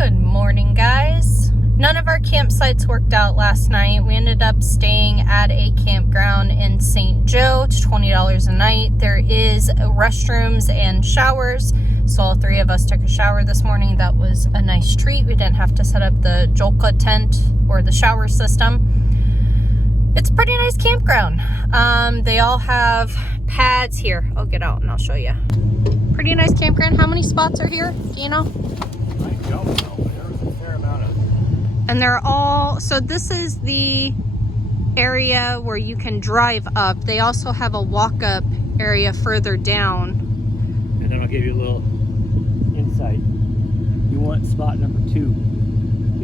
Good morning, guys. None of our campsites worked out last night. We ended up staying at a campground in St. Joe. It's $20 a night. There is restrooms and showers, so all three of us took a shower this morning. That was a nice treat. We didn't have to set up the Jolka tent or the shower system. It's a pretty nice campground. They all have pads here. I'll get out and I'll show you. Pretty nice campground. How many spots are here? Do you know? I don't know, but there was a fair amount of. And they're all, so this is the area where you can drive up. They also have a walk-up area further down. And then I'll give you a little insight. You want spot number 2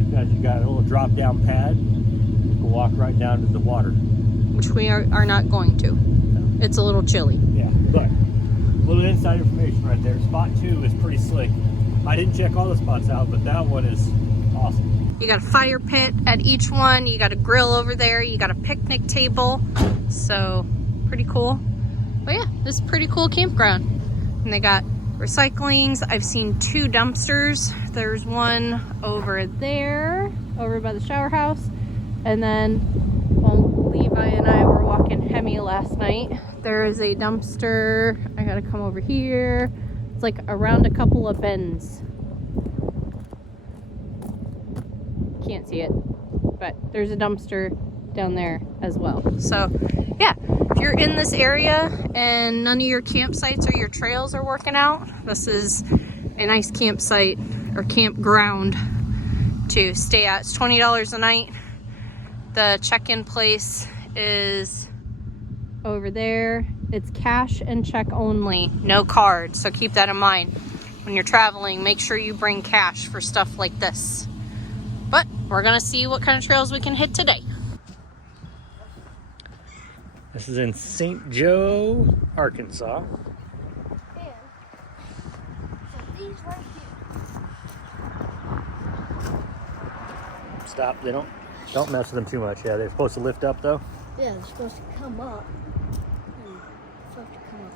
because you got a little drop-down pad. You can walk right down to the water. Which we are not going to. No. It's a little chilly. Yeah, but a little inside information right there. Spot 2 is pretty slick. I didn't check all the spots out, but that one is awesome. You got a fire pit at each one. You got a grill over there. You got a picnic table. So pretty cool. But yeah, this is a pretty cool campground. And they got recyclings. I've seen 2 dumpsters. There's one over there, over by the shower house. And then while Levi and I were walking Hemi last night, there is a dumpster. I gotta come over here. It's like around a couple of bends. Can't see it, but there's a dumpster down there as well. So yeah, if you're in this area and none of your campsites or your trails are working out, this is a nice campsite or campground to stay at. It's $20 a night. The check-in place is over there. It's cash and check only, no card. So keep that in mind. When you're traveling, make sure you bring cash for stuff like this. But we're gonna see what kind of trails we can hit today. This is in St. Joe, Arkansas. And so these right here. Stop, they don't mess with them too much. Yeah, they're supposed to lift up though. Yeah, they're supposed to come up. And supposed to come up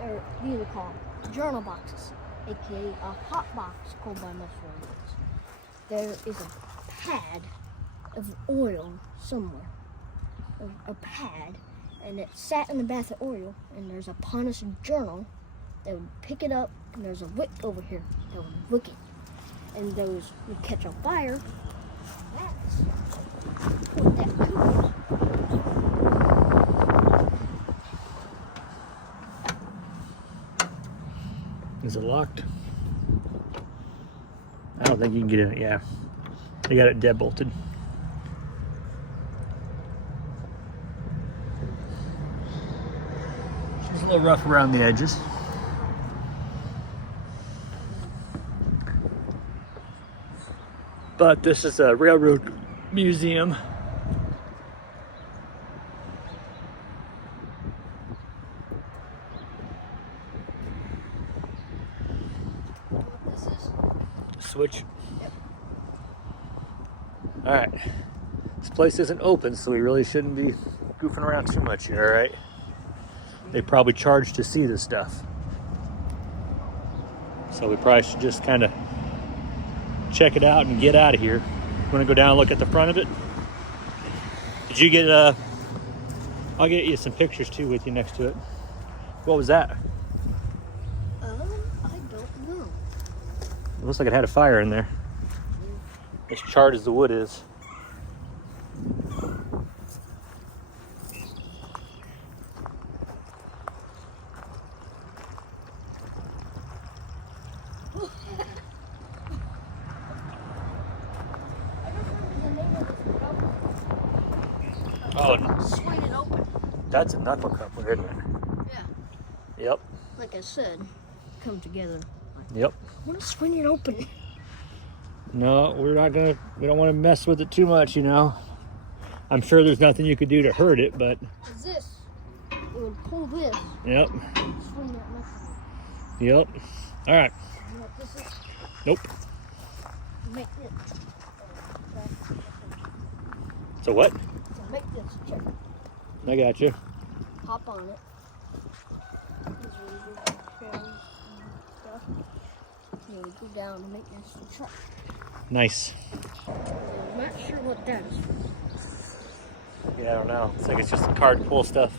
there. But these are called journal boxes, aka a hot box called by most Floridians. There is a pad of oil somewhere. A pad, and it sat in the bath of oil, and there's a Pontus journal that would pick it up, and there's a wick over here that would wick it. And those would catch on fire. That's what that cool. Is it locked? I don't think you can get in it, yeah. They got it deadbolted. It's a little rough around the edges. But this is a railroad museum. Switch. Yep. All right. This place isn't open, so we really shouldn't be goofing around too much here, all right? They probably charge to see this stuff. So we probably should just kind of check it out and get out of here. You want to go down and look at the front of it? Did you get I'll get you some pictures too with you next to it. What was that? I don't know. It looks like it had a fire in there. As charred as the wood is. Oh, Swing it open. that's a knuckle coupler, isn't it? Yeah. Yep. Like I said, come together. Yep. I want to swing it open. No, we don't want to mess with it too much, you know. I'm sure there's nothing you could do to hurt it, but. Is this? We would pull this. Yep. Swing that knuckle. Yep. All right. You know what this is? Nope. Make it. So what? So make this check. I got you. Hop on it. These are really good trails and stuff. Here we go down the maintenance truck. Nice. I'm not sure what that is for. Yeah, I don't know. It's like it's just card pull stuff.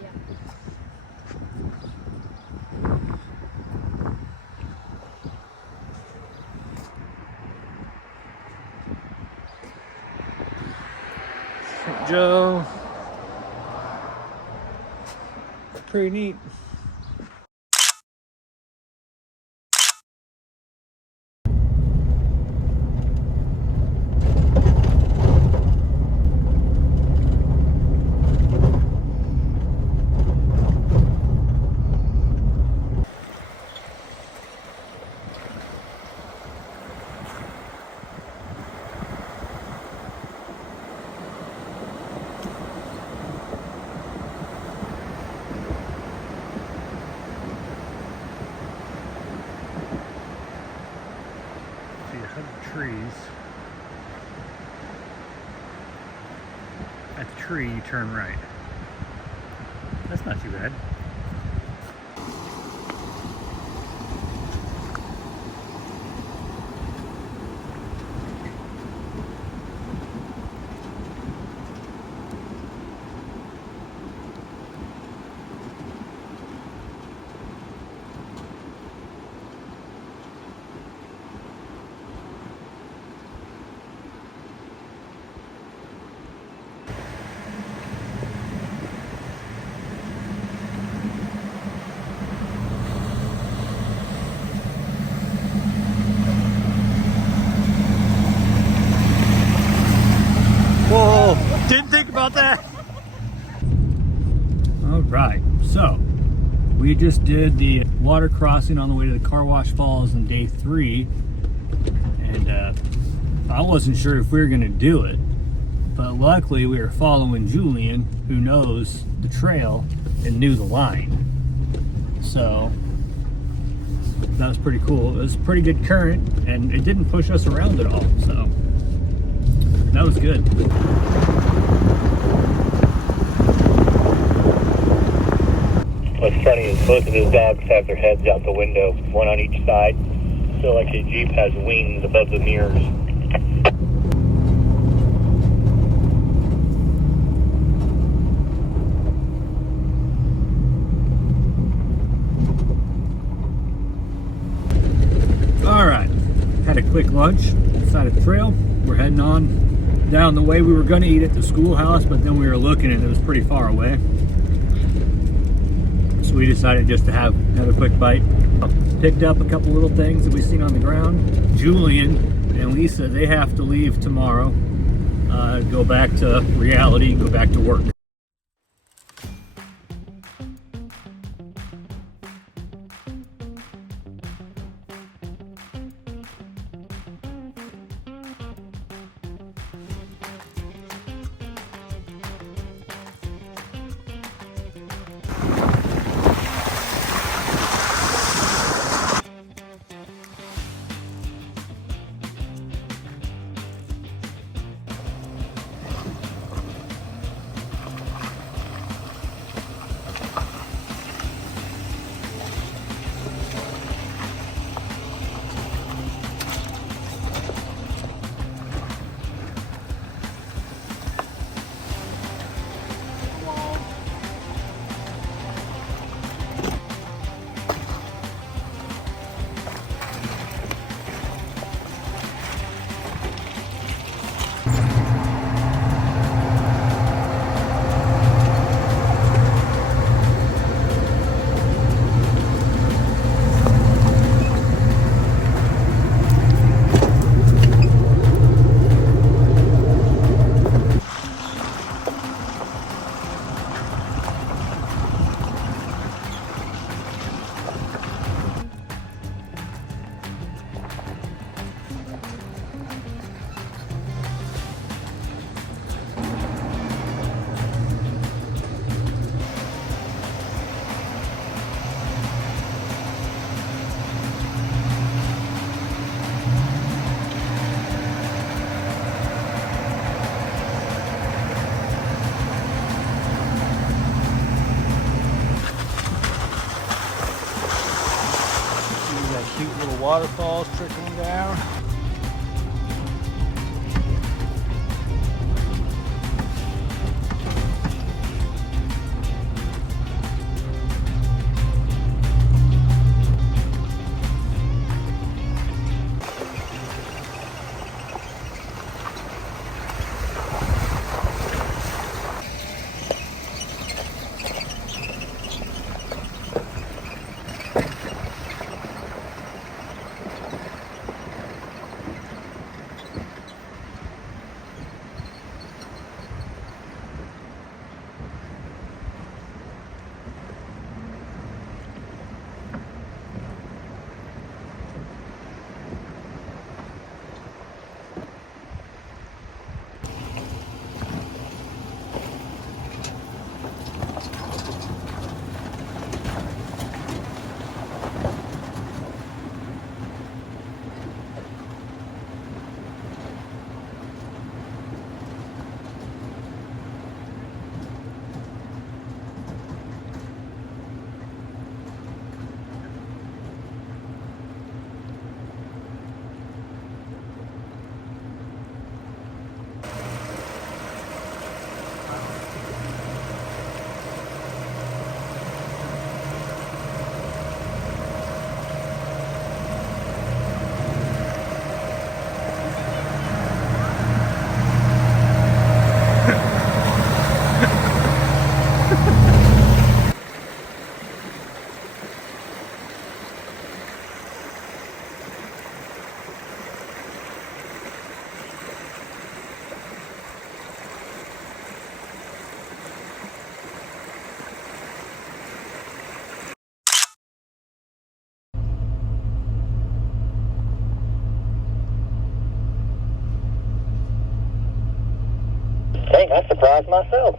Yeah. Joe. Pretty neat. Trees. At the tree, you turn right. That's not too bad. Whoa, didn't think about that. All right, so we just did the water crossing on the way to the car wash falls on day 3. And I wasn't sure if we were gonna do it, but luckily we were following Julian, who knows the trail and knew the line. So that was pretty cool. It was a pretty good current and it didn't push us around at all, so that was good. What's funny is both of his dogs have their heads out the window, one on each side. So like a Jeep has wings above the mirrors. All right, had a quick lunch side of the trail. We're heading on down the way. We were going to eat at the schoolhouse, but then we were looking and it was pretty far away. So we decided just to have a quick bite. Picked up a couple little things that we've seen on the ground. Julian and Lisa, they have to leave tomorrow, go back to reality, go back to work. Cute little waterfall. trails trickling down. Dang, I surprised myself.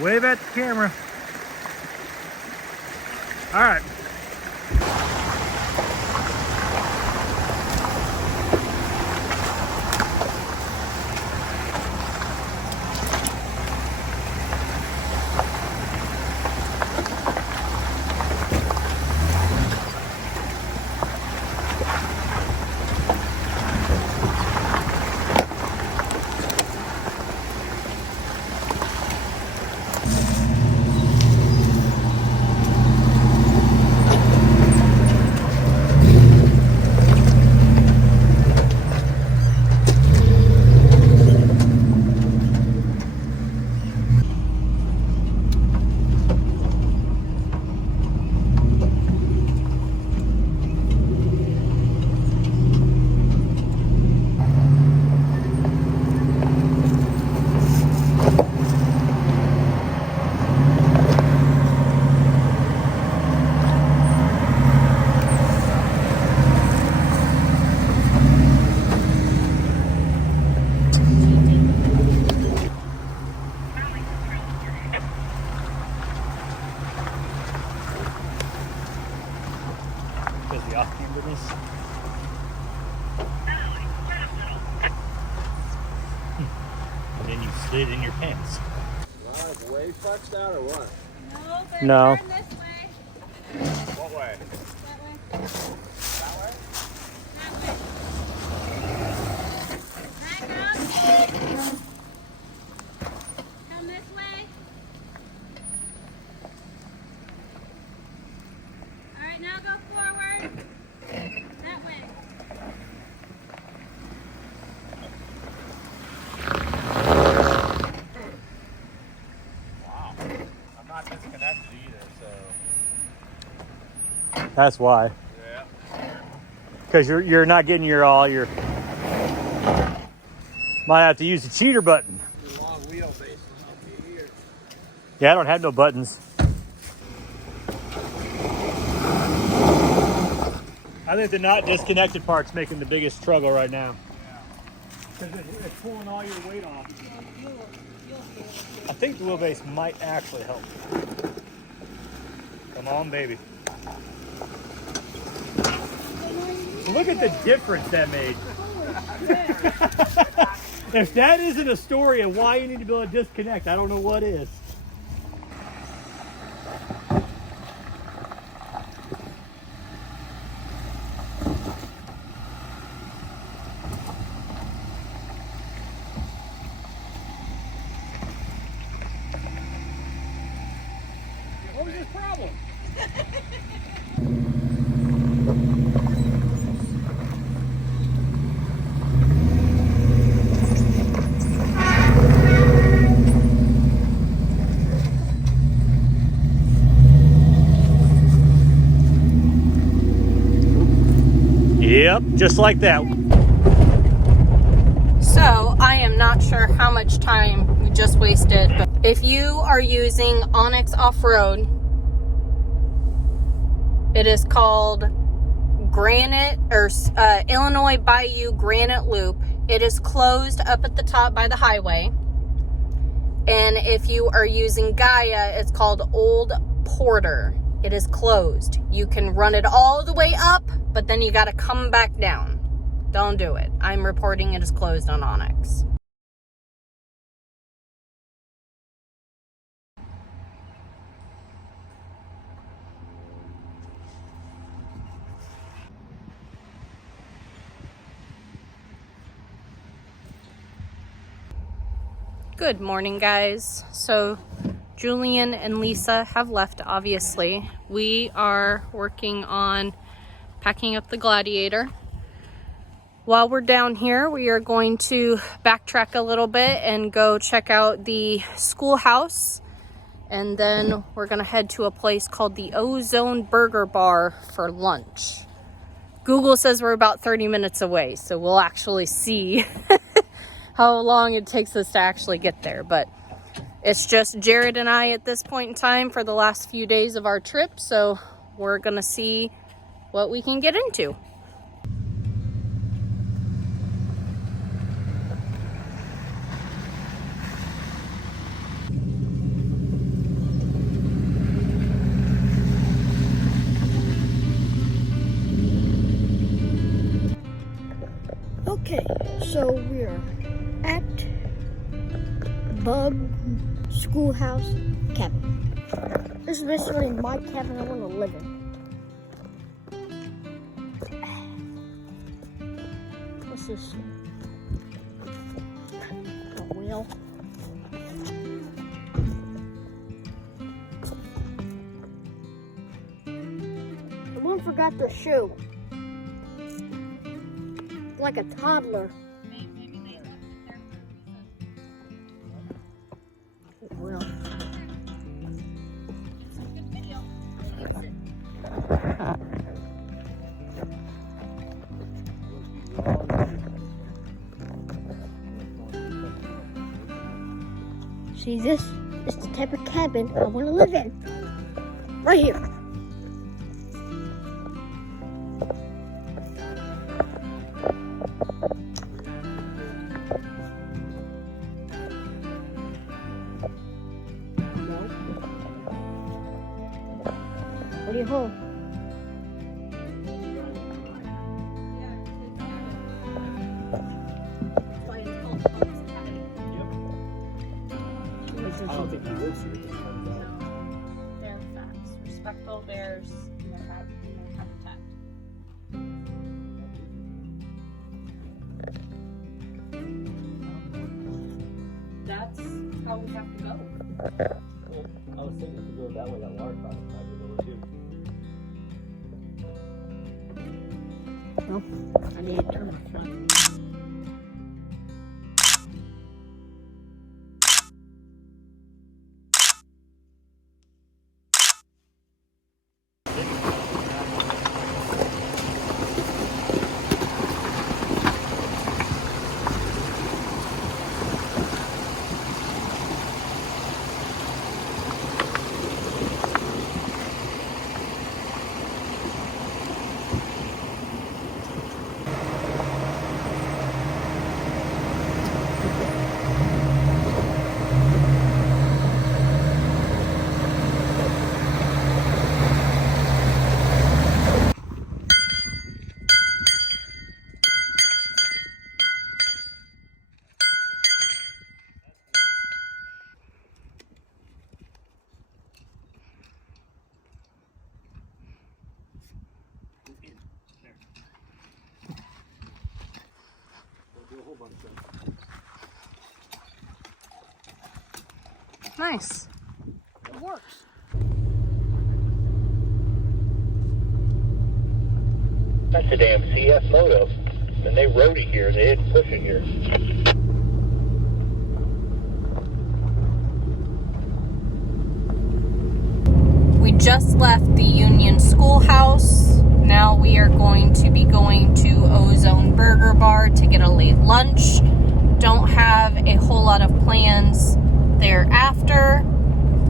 Wave at the camera. All right. Because the off-camberness. And then you slid in your pants. Live way fucked out or what? No, they're No. turn this way. What way? That way. That way? That way. Back up. Come this way. All right, now go forward. That way. Wow. I'm not disconnected either, so. That's why. Yeah. Because you're not getting all your. Might have to use the cheater button. The long wheelbase will help you here. Yeah, I don't have no buttons. I think the not disconnected part's making the biggest struggle right now. Because it's pulling all your weight off. I think the wheelbase might actually help. Come on, baby. Look at the difference that made. If that isn't a story of why you need to be able to disconnect, I don't know what is. What was his problem? Yep, just like that. So I am not sure how much time we just wasted, but if you are using Onyx Off-Road, it is called Granite or Illinois Bayou Granite Loop. It is closed up at the top by the highway. And if you are using Gaia, it's called Old Porter. It is closed. You can run it all the way up, but then you got to come back down. Don't do it. I'm reporting it is closed on Onyx. Good morning, guys. So Julian and Lisa have left, obviously. We are working on packing up the Gladiator. While we're down here, we are going to backtrack a little bit and go check out the schoolhouse. And then we're gonna head to a place called the Ozone Burger Bar for lunch. Google says we're about 30 minutes away, so we'll actually see how long it takes us to actually get there. But it's just Jared and I at this point in time for the last few days of our trip, so we're gonna see what we can get into. Okay, so we're at Bug Schoolhouse Cabin. This is basically my cabin I want to live in. What's this? A wheel. Someone forgot their shoe. Like a toddler. Well. See, this is the type of cabin I want to live in. Right here. What do you hold? I don't think he lives here. They're facts. Respectful bears in their habitat. That's how we have to go. I was thinking to go that way, that water fountain might be lower too. No, I need to turn my front. whole bunch of them. Nice. It works. That's a damn CF moto. And they rode it here. They didn't push it here. We just left the Union Schoolhouse. Now we are going to be going to Ozone Burger Bar to get a late lunch. Don't have a whole lot of plans thereafter,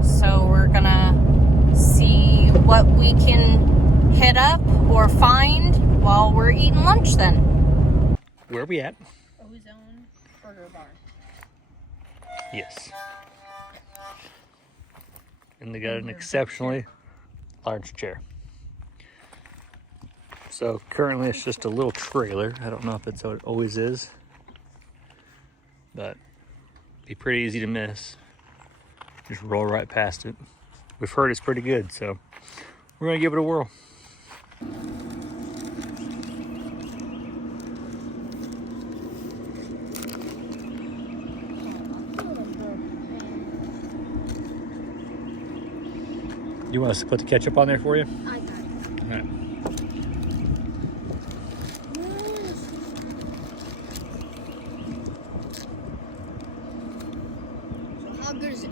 so we're gonna see what we can hit up or find while we're eating lunch then. Where are we at? Ozone Burger Bar. Yes. And they got an exceptionally large chair. So currently it's just a little trailer. I don't know if it's how it always is, but be pretty easy to miss. Just roll right past it. We've heard it's pretty good, so we're gonna give it a whirl. You want us to put the ketchup on there for you? I got it. All right. So how good is it?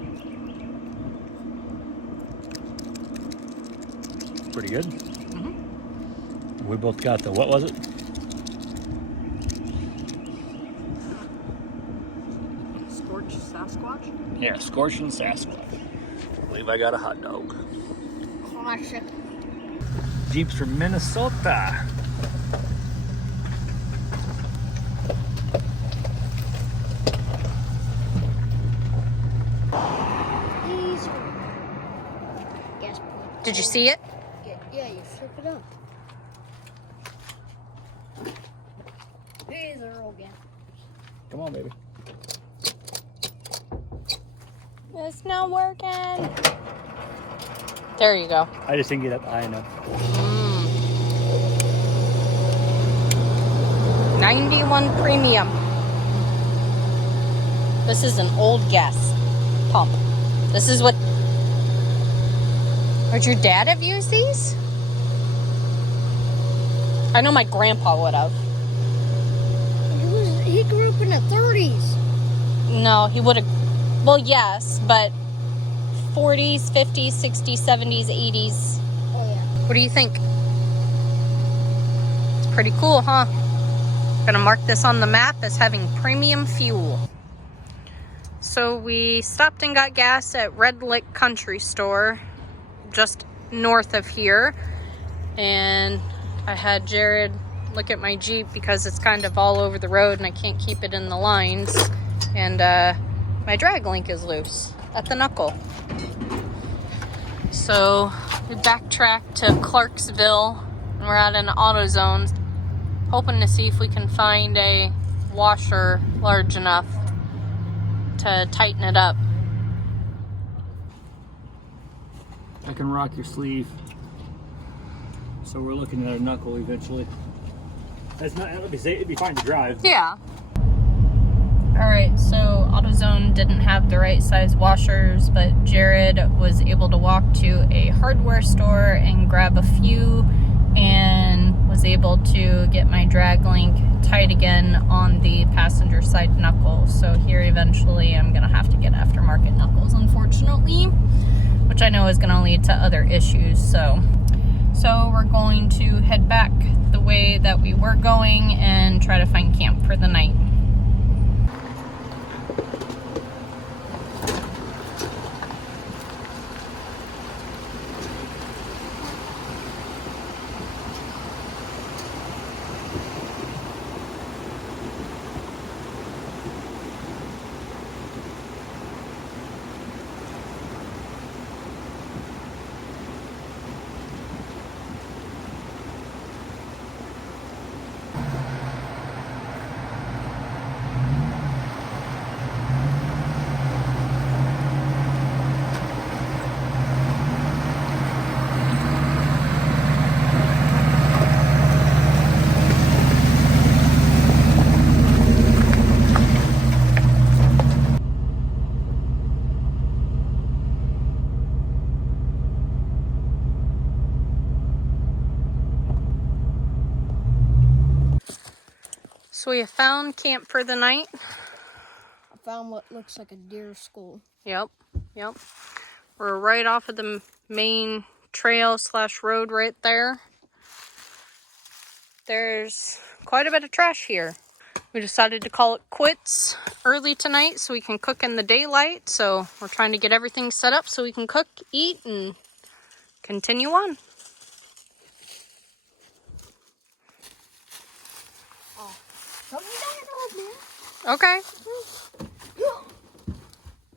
Pretty good. Mm-hmm. We both got the, what was it? Scorched Sasquatch? Yeah, scorched and Sasquatch. I believe I got a hot dog. Classic. Jeeps from Minnesota. These gas points. Did you see it? Yeah, you flip it up. These are all gas. Come on, baby. It's not working. There you go. I just didn't get up high enough. 91 premium. This is an old gas pump. This is what... Would your dad have used these? I know my grandpa would have. He grew up in the 30s. No, he would have... Well, yes, but 40s, 50s, 60s, 70s, 80s. Oh, yeah. What do you think? It's pretty cool, huh? Gonna mark this on the map as having premium fuel. So we stopped and got gas at Red Lick Country Store, just north of here. And I had Jared look at my Jeep because it's kind of all over the road and I can't keep it in the lines. And my drag link is loose at the knuckle. So we backtracked to Clarksville and we're at an AutoZone, hoping to see if we can find a washer large enough to tighten it up. I can rock your sleeve. So we're looking at a knuckle eventually. That's not, it'd be fine to drive. Yeah. Alright, so AutoZone didn't have the right size washers, but Jared was able to walk to a hardware store and grab a few and was able to get my drag link tight again on the passenger side knuckle. So here eventually I'm going to have to get aftermarket knuckles, unfortunately, which I know is going to lead to other issues. So we're going to head back the way that we were going and try to find camp for the night. So we have found camp for the night. I found what looks like a deer skull. Yep. We're right off of the main trail / road right there. There's quite a bit of trash here. We decided to call it quits early tonight so we can cook in the daylight. So we're trying to get everything set up so we can cook, eat, and continue on. Oh, something down the road, man. Okay.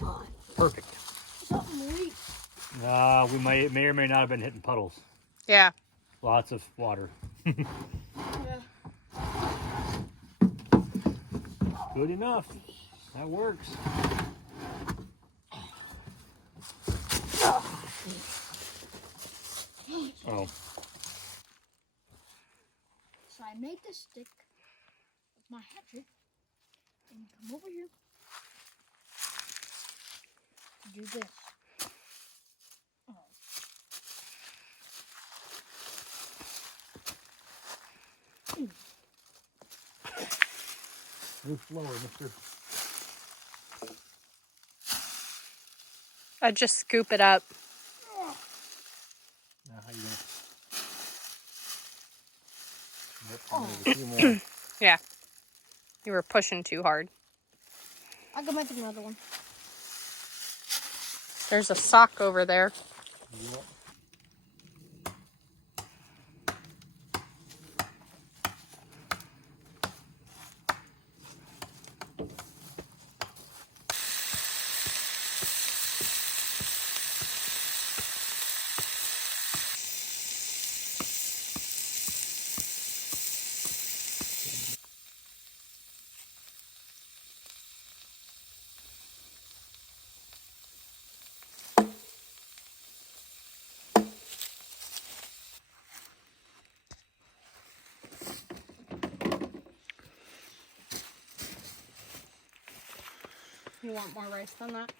Oh, Perfect. something leaked. We may or may not have been hitting puddles. Yeah. Lots of water. Yeah. Good enough. That works. Oh. So I made this stick with my hatchet and come over here. Do this. Oh. Move slower, mister. I just scoop it up. Now how you gonna... Yep, a few more. Yeah. You were pushing too hard. I can make another one. There's a sock over there. Yep. You want more rice than that?